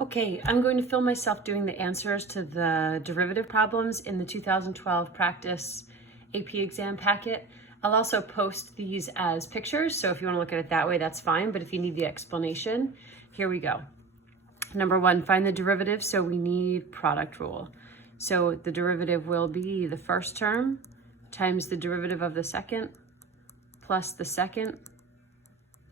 Okay, I'm going to film myself doing the answers to the derivative problems in the 2012 practice AP exam packet. I'll also post these as pictures, so if you want to look at it that way, that's fine, but if you need the explanation, here we go. Number one, find the derivative, so we need product rule. So the derivative will be the first term times the derivative of the second plus the second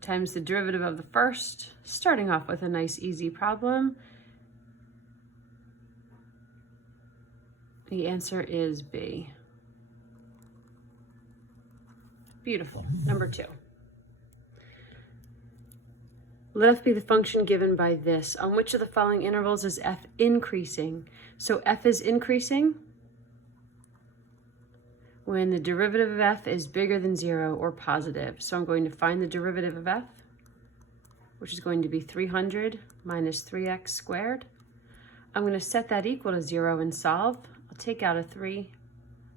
times the derivative of the first, starting off with a nice easy problem. The answer is B. Beautiful. Number two. Let f be the function given by this. On which of the following intervals is f increasing? So f is increasing when the derivative of f is bigger than 0 or positive. So I'm going to find the derivative of f, which is going to be 300 minus 3x squared. I'm going to set that equal to 0 and solve. I'll take out a 3.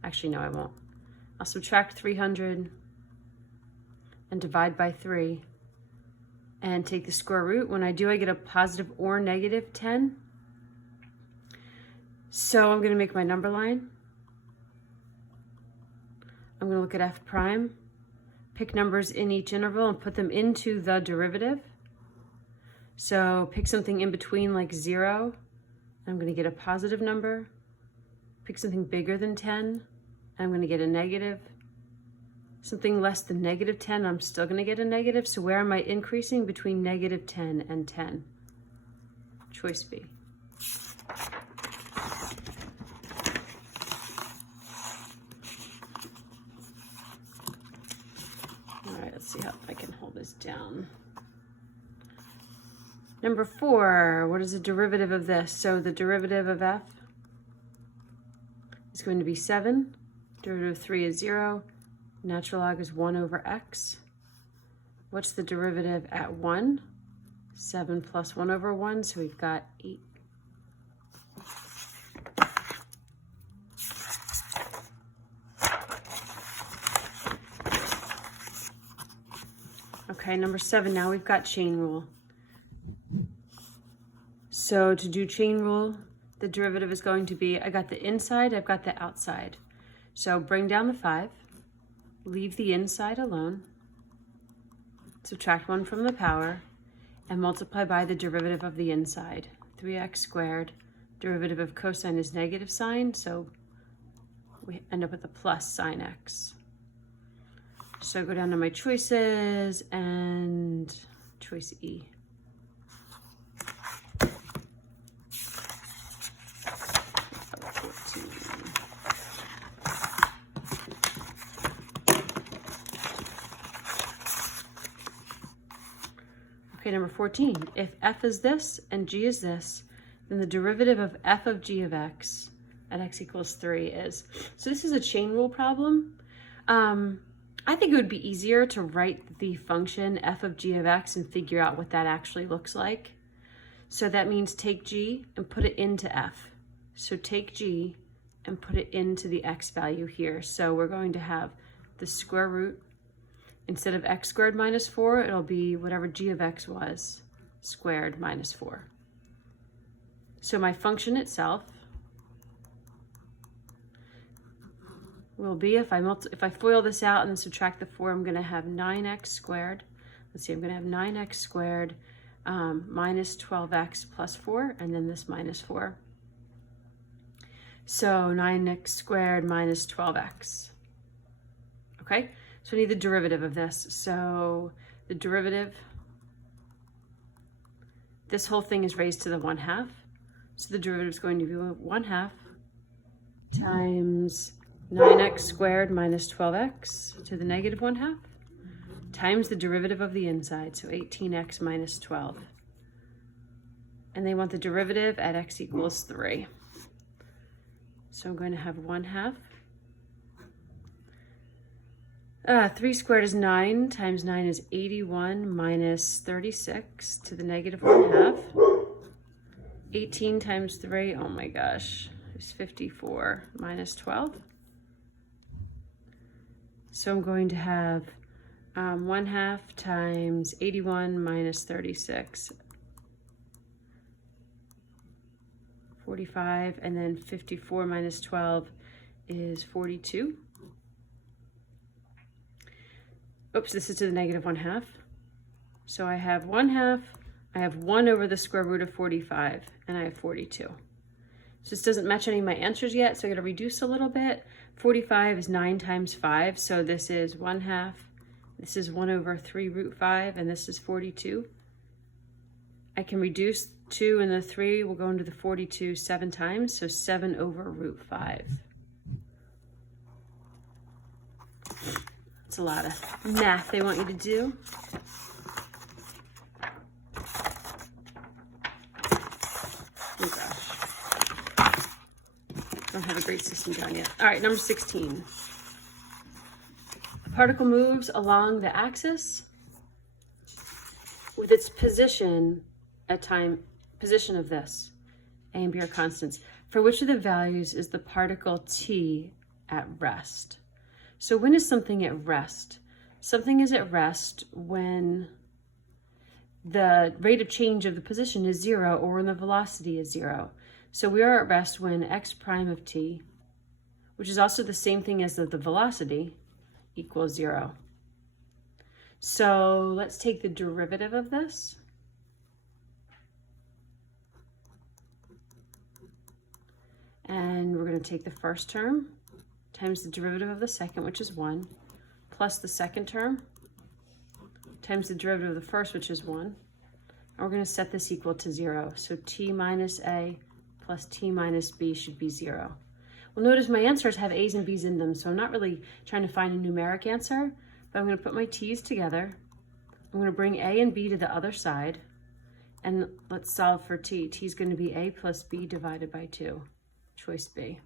Actually, no, I won't. I'll subtract 300 and divide by 3 and take the square root. When I do, I get a positive or negative 10. So I'm going to make my number line. I'm going to look at f prime, pick numbers in each interval and put them into the derivative. So pick something in between like 0. I'm going to get a positive number. Pick something bigger than 10. I'm going to get a negative. Something less than negative 10, I'm still going to get a negative. So where am I increasing? Between negative 10 and 10. Choice B. All right, let's see how I can hold this down. Number 4, what is the derivative of this? So the derivative of f is going to be 7. Derivative of 3 is 0. Natural log is 1 over x. What's the derivative at 1? 7 plus 1 over 1, so we've got 8. Okay, number 7, now we've got chain rule. So to do chain rule, the derivative is going to be, I got the inside, I've got the outside. So bring down the 5, leave the inside alone, subtract 1 from the power, and multiply by the derivative of the inside. 3x squared, derivative of cosine is negative sign, so we end up with a plus sine x. So go down to my choices and choice E. Okay, number 14. If f is this and g is this, then the derivative of f of g of x at x equals 3 is. So this is a chain rule problem. I think it would be easier to write the function f of g of x and figure out what that actually looks like. So that means take g and put it into f. So take g and put it into the x value here. So we're going to have the square root. Instead of x squared minus 4, it'll be whatever g of x was, squared minus 4. So my function itself will be, if I FOIL this out and then subtract the 4, I'm going to have 9x squared. Let's see, I'm going to have 9x squared minus 12x plus 4, and then this minus 4. So 9x squared minus 12x. Okay? So I need the derivative of this. So the derivative, this whole thing is raised to the 1/2. So the derivative is going to be 1/2 times 9x squared minus 12x to the negative 1/2 times the derivative of the inside, so 18x minus 12. And they want the derivative at x equals 3. So I'm going to have 1/2. 3 squared is 9, times 9 is 81 minus 36 to the negative 1/2. 18 times 3, oh my gosh, is 54 minus 12. So I'm going to have 1/2 times 81 minus 36 45, and then 54 minus 12 is 42. Oops, this is to the negative 1/2. So I have 1/2, I have 1 over the square root of 45, and I have 42. So this doesn't match any of my answers yet, so I'm going to reduce a little bit. 45 is 9 times 5, so this is 1/2. This is 1 over 3 root 5, and this is 42. I can reduce 2 and the 3 will go into the 42 7 times, so 7 over root 5. That's a lot of math they want you to do. Oh gosh. Don't have a great system down yet. All right, number 16. A particle moves along the axis with its position at position of this. A and B are constants. For which of the values is the particle t at rest? So when is something at rest? Something is at rest when the rate of change of the position is 0 or when the velocity is 0. So we are at rest when x prime of t, which is also the same thing as the velocity, equals 0. So let's take the derivative of this. And we're going to take the first term times the derivative of the second, which is 1, plus the second term times the derivative of the first, which is 1. And we're going to set this equal to 0. So t minus a plus t minus b should be 0. Well, notice my answers have a's and b's in them, so I'm not really trying to find a numeric answer, but I'm going to put my t's together. I'm going to bring a and b to the other side, and let's solve for t. T is going to be a plus b divided by 2. Choice B.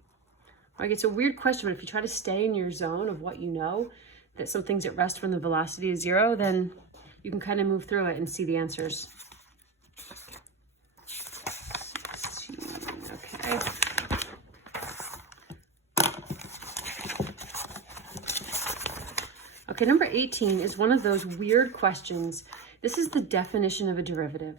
All right, it's a weird question, but if you try to stay in your zone of what you know, that something's at rest when the velocity is 0, then you can kind of move through it and see the answers. Okay. Okay, number 18 is one of those weird questions. This is the definition of a derivative.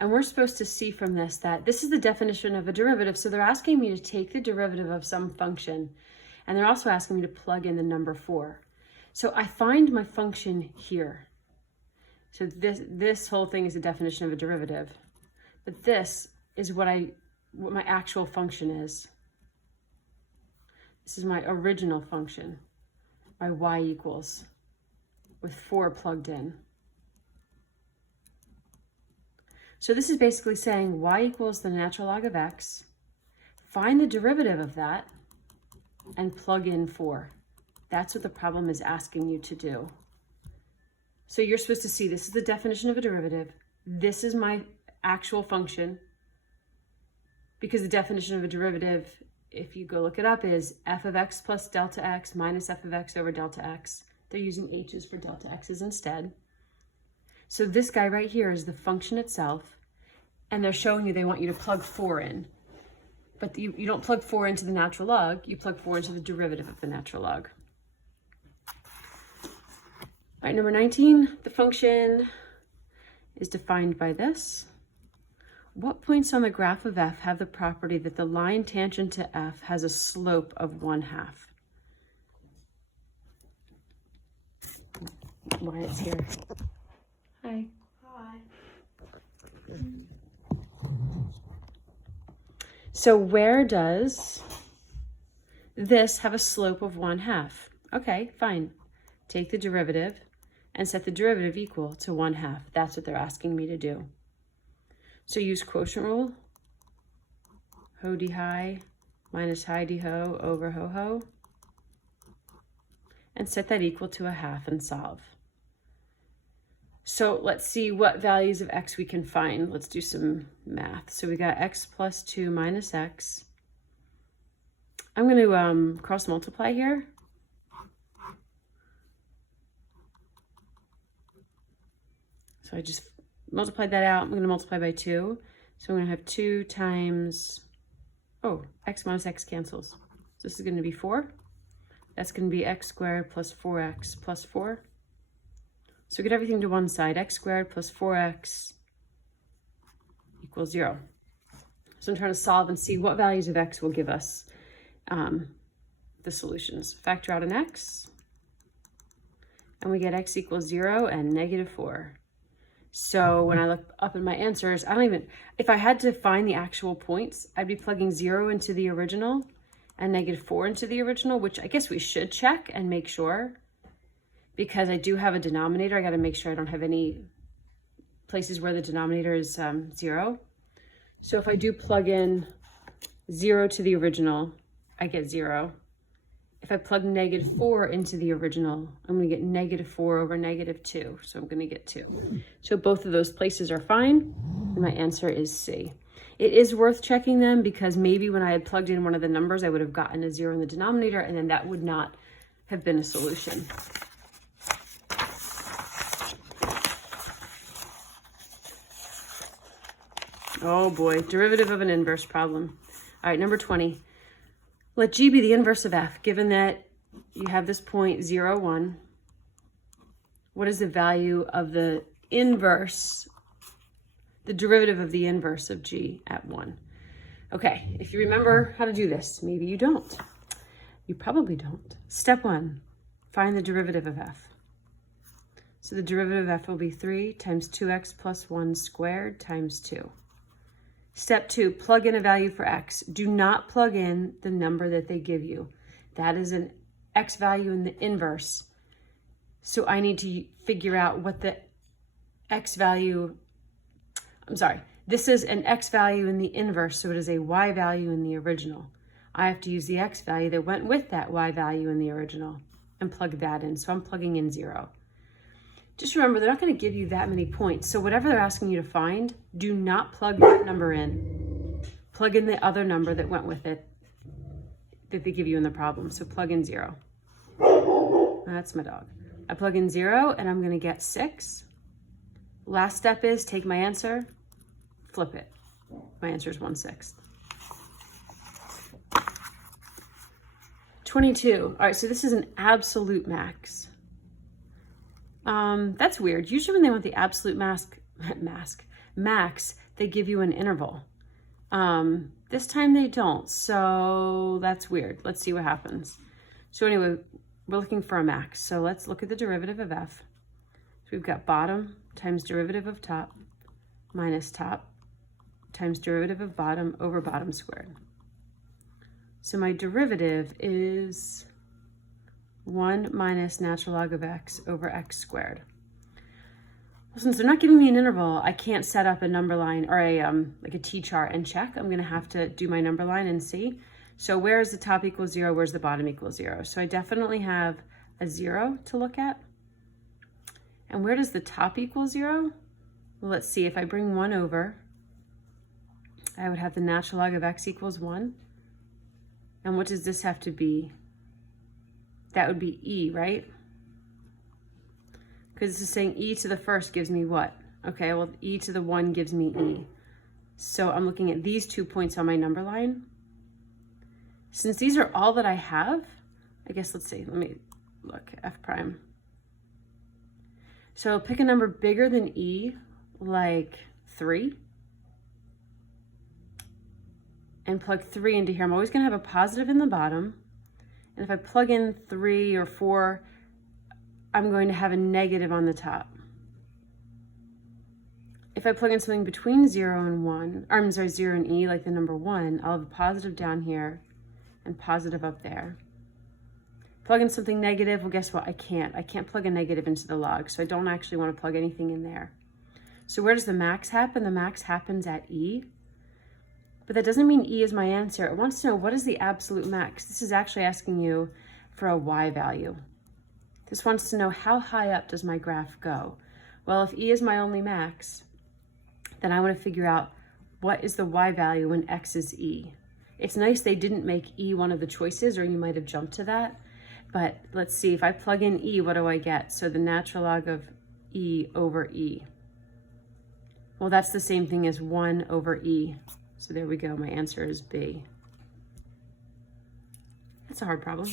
And we're supposed to see from this that this is the definition of a derivative. So they're asking me to take the derivative of some function. And they're also asking me to plug in the number 4. So I find my function here. So this whole thing is the definition of a derivative. But this is what my actual function is. This is my original function, my y equals, with 4 plugged in. So this is basically saying y equals the natural log of x, find the derivative of that, and plug in 4. That's what the problem is asking you to do. So you're supposed to see this is the definition of a derivative. This is my actual function, because the definition of a derivative, if you go look it up, is f of x plus delta x minus f of x over delta x. They're using h's for delta x's instead. So this guy right here is the function itself, and they're showing you they want you to plug 4 in. But you don't plug 4 into the natural log, you plug 4 into the derivative of the natural log. All right, number 19, the function is defined by this. What points on the graph of f have the property that the line tangent to f has a slope of 1/2? Wyatt's here. Hi. Hi. So where does this have a slope of 1/2? Okay, fine. Take the derivative and set the derivative equal to 1/2. That's what they're asking me to do. So use quotient rule. Ho d high minus high d ho over ho ho. And set that equal to 1/2 and solve. So let's see what values of x we can find. Let's do some math. So we got x plus 2 minus x. I'm going to cross multiply here. So I just multiplied that out. I'm going to multiply by 2. So I'm going to have 2 times, x minus x cancels. So this is going to be 4. That's going to be x squared plus 4x plus 4. So get everything to one side. X squared plus 4x equals 0. So I'm trying to solve and see what values of x will give us the solutions. Factor out an x, and we get x equals 0 and -4. So when I look up in my answers, if I had to find the actual points, I'd be plugging 0 into the original and -4 into the original, which I guess we should check and make sure, because I do have a denominator. I got to make sure I don't have any places where the denominator is 0. So if I do plug in 0 to the original, I get 0. If I plug -4 into the original, I'm going to get -4 over -2. So I'm going to get 2. So both of those places are fine. And my answer is C. It is worth checking them, because maybe when I had plugged in one of the numbers, I would have gotten a 0 in the denominator, and then that would not have been a solution. Oh boy, derivative of an inverse problem. All right, number 20. Let G be the inverse of F, given that you have this point 0, 1. What is the value of the inverse, the derivative of the inverse of G at 1? Okay, if you remember how to do this, maybe you don't. You probably don't. Step 1, find the derivative of F. So the derivative of F will be 3 times 2x plus 1 squared times 2. Step 2, plug in a value for x. Do not plug in the number that they give you. That is an x value in the inverse. So I need to figure out what the x value, this is an x value in the inverse, so it is a y value in the original. I have to use the x value that went with that y value in the original and plug that in. So I'm plugging in 0. Just remember, they're not going to give you that many points. So whatever they're asking you to find, do not plug that number in. Plug in the other number that went with it that they give you in the problem. So plug in 0. That's my dog. I plug in 0 and I'm going to get 6. Last step is take my answer, flip it. My answer is 1/6. 22. All right, so this is an absolute max. That's weird. Usually when they want the absolute max, they give you an interval. This time they don't, so that's weird. Let's see what happens. So anyway, we're looking for a max. So let's look at the derivative of F. So we've got bottom times derivative of top minus top times derivative of bottom over bottom squared. So my derivative is 1 minus natural log of x over x squared. Well, since they're not giving me an interval, I can't set up a number line or like a t-chart and check. I'm going to have to do my number line and see. So where is the top equals 0? Where's the bottom equals 0? So I definitely have a 0 to look at. And where does the top equal 0? Well, let's see. If I bring 1 over, I would have the natural log of x equals 1. And what does this have to be? That would be e, right? Because this is saying e to the first gives me what? Okay, well, e to the 1 gives me e. So I'm looking at these 2 points on my number line. Since these are all that I have, I guess, let's see, let me look, f prime. So I'll pick a number bigger than e, like 3. And plug 3 into here. I'm always going to have a positive in the bottom. And if I plug in 3 or 4, I'm going to have a negative on the top. If I plug in something between 0 and 1, or I'm sorry, 0 and e, like the number 1, I'll have a positive down here and positive up there. Plug in something negative, well, guess what? I can't plug a negative into the log, so I don't actually want to plug anything in there. So where does the max happen? The max happens at e. But that doesn't mean e is my answer. It wants to know what is the absolute max. This is actually asking you for a y value. This wants to know how high up does my graph go? Well, if e is my only max, then I want to figure out what is the y value when x is e. It's nice they didn't make e one of the choices, or you might have jumped to that. But let's see, if I plug in e, what do I get? So the natural log of e over e. Well, that's the same thing as 1 over e. So there we go, my answer is B. That's a hard problem.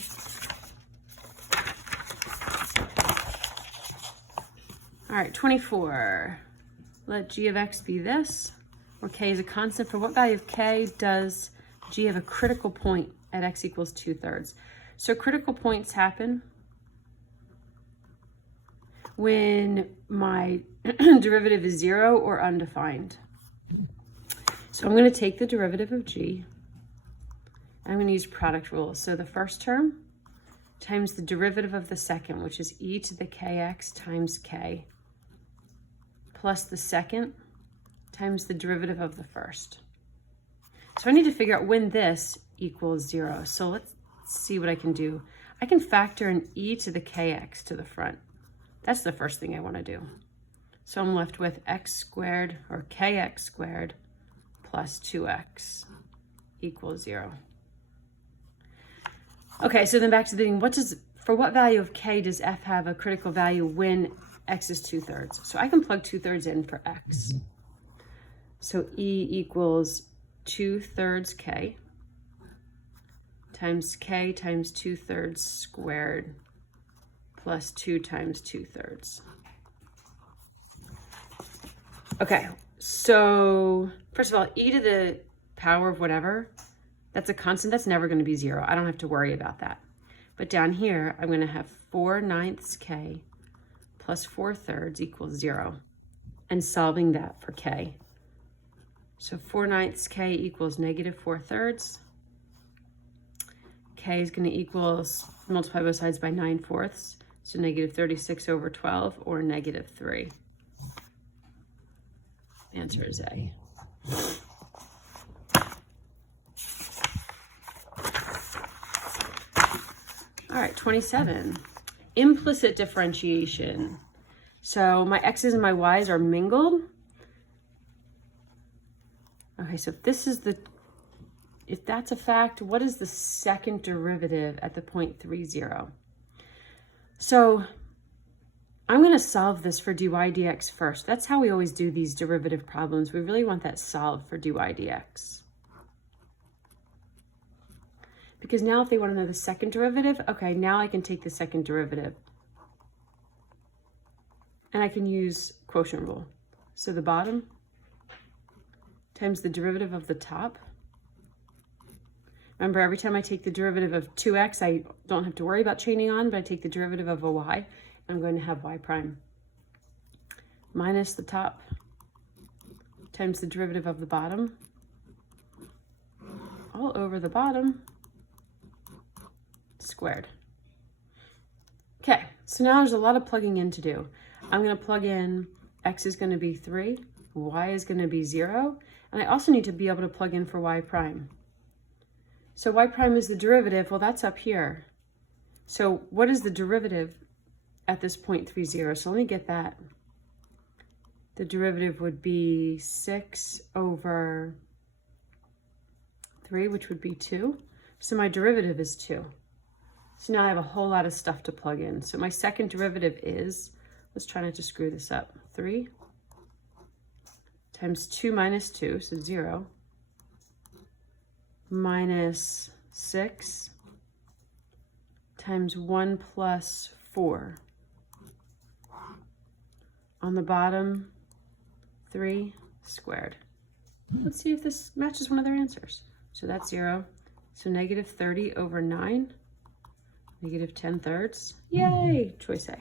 All right, 24. Let g of x be this. where k is a constant, for what value of k does g have a critical point at x equals 2/3? So critical points happen when my derivative is 0 or undefined. So I'm going to take the derivative of g. I'm going to use product rule. So the first term times the derivative of the second, which is e to the kx times k, plus the second times the derivative of the first. So I need to figure out when this equals 0. So let's see what I can do. I can factor an e to the kx to the front. That's the first thing I want to do. So I'm left with x squared, or kx squared, plus 2x equals 0. Okay, so then back to the thing, for what value of k does f have a critical value when x is 2/3? So I can plug 2/3 in for x. So e equals 2/3 k times 2/3 squared plus 2 times 2/3. Okay, so first of all, e to the power of whatever, that's a constant. That's never going to be 0. I don't have to worry about that. But down here, I'm going to have 4/9 k plus 4/3 equals 0. And solving that for k. So 4/9 k equals negative 4/3. K is going to equal, multiply both sides by 9/4. So negative 36 over 12, or negative 3. Answer is A. All right, 27. Implicit differentiation. So my x's and my y's are mingled. Okay, so if that's a fact, what is the second derivative at the point 3, 0? So I'm going to solve this for dy dx first. That's how we always do these derivative problems. We really want that solved for dy dx. Because now if they want to know the second derivative, okay, now I can take the second derivative. And I can use quotient rule. So the bottom times the derivative of the top. Remember, every time I take the derivative of 2x, I don't have to worry about chaining on, but I take the derivative of a y, and I'm going to have y prime minus the top times the derivative of the bottom all over the bottom squared. Okay, so now there's a lot of plugging in to do. I'm going to plug in x is going to be 3, y is going to be 0, and I also need to be able to plug in for y prime. So y prime is the derivative. Well, that's up here. So what is the derivative at this point 3, 0? So let me get that. The derivative would be 6 over 3, which would be 2. So my derivative is 2. So now I have a whole lot of stuff to plug in. So my second derivative is, let's try not to screw this up, 3 times 2 minus 2, so 0, minus 6 times 1 plus 4. On the bottom, 3 squared. Let's see if this matches one of their answers. So that's 0. So negative 30 over 9, negative 10/3. Yay! Choice A.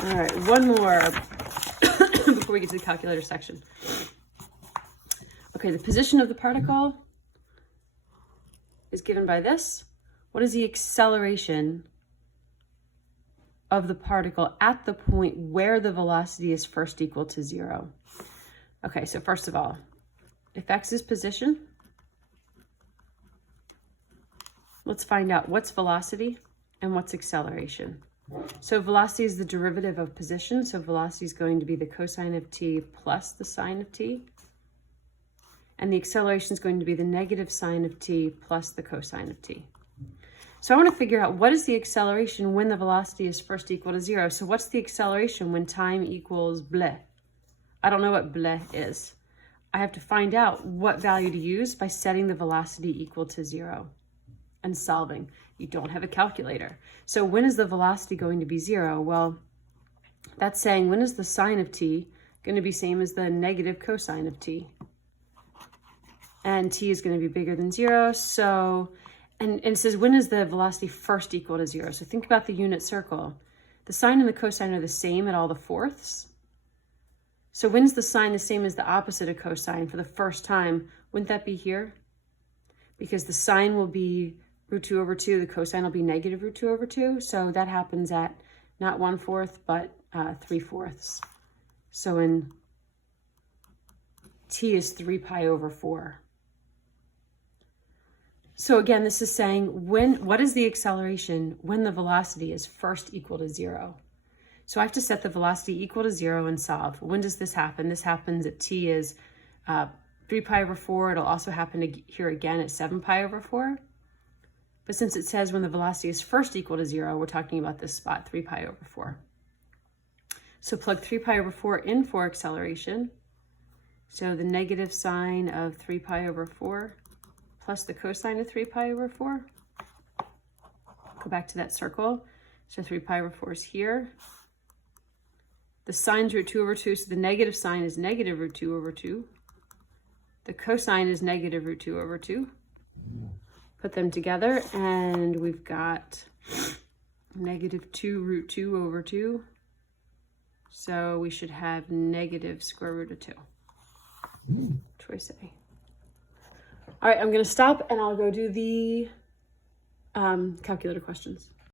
All right, one more before we get to the calculator section. Okay, the position of the particle is given by this. What is the acceleration of the particle at the point where the velocity is first equal to 0? Okay, so first of all, if x is position, let's find out what's velocity and what's acceleration. So velocity is the derivative of position, so velocity is going to be the cosine of t plus the sine of t. And the acceleration is going to be the negative sine of t plus the cosine of t. So I want to figure out what is the acceleration when the velocity is first equal to 0. So what's the acceleration when time equals bleh? I don't know what bleh is. I have to find out what value to use by setting the velocity equal to 0 and solving. You don't have a calculator. So when is the velocity going to be 0? Well, That's saying when is the sine of t going to be same as the negative cosine of t? And t is going to be bigger than 0. So, and it says when is the velocity first equal to 0? So think about the unit circle. The sine and the cosine are the same at all the fourths. So when's the sine the same as the opposite of cosine for the first time? Wouldn't that be here? Because the sine will be root 2 over 2, the cosine will be negative root 2 over 2. So that happens at not 1/4, but 3/4. So in t is 3 pi over 4. So again, this is saying what is the acceleration when the velocity is first equal to 0? So I have to set the velocity equal to 0 and solve. When does this happen? This happens at t is 3 pi over 4. It'll also happen here again at 7 pi over 4. But since it says when the velocity is first equal to 0, we're talking about this spot, 3 pi over 4. So plug 3 pi over 4 in for acceleration. So the negative sine of 3 pi over 4 plus the cosine of 3 pi over 4. Go back to that circle. So 3 pi over 4 is here. The sine's root 2 over 2, so the negative sine is negative root 2 over 2. The cosine is negative root 2 over 2. Put them together, and we've got negative 2 root 2 over 2. So we should have negative square root of 2. Choice A. All right, I'm going to stop, and I'll go do the calculator questions.